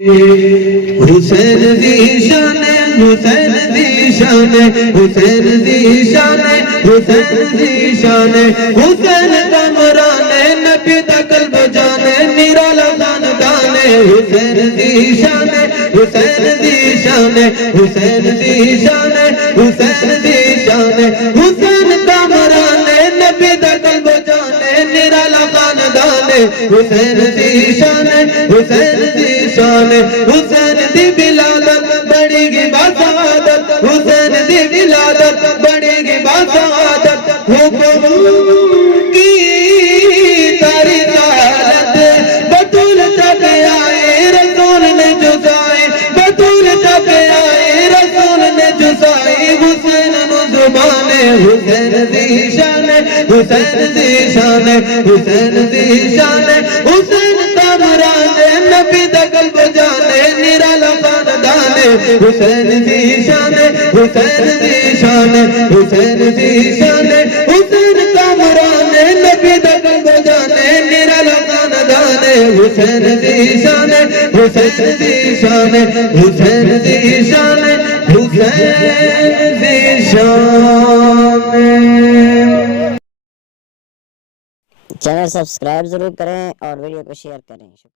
حسین ذیشان حسین ذیشان حسین ذیشان حسین ذیشان حسین کامران نبی دا قلب جانے نرالا خاندان حسین ذیشان حسین ذیشان حسین ذیشان حسین ذیشان حسین کامران نبی دا قلب جانے نرالا خاندان حسین ذیشان حسین ذیشان حسین دی ولادت بڑی گی بسعادت حسین دی ولادت بڑی گی بسعادت حکم کی تاری رسالت بطول جب آئے رسول نے جزائے بطول جب آئے رسول نے جزائے حسین زبان حسین ذیشان حسین ذیشان حسین ذیشان حسین کامران نبی دا قلب جانے نرالا خاندان حسین ذیشان حسین ذیشان حسین ذیشان حسین کامران نبی دا قلب جانے نرالا خاندان حسین ذیشان حسین ذیشان حسین ذیشان حسین ذیشان چینل سبسکرائب ضرور کریں اور ویڈیو کو شیئر کریں.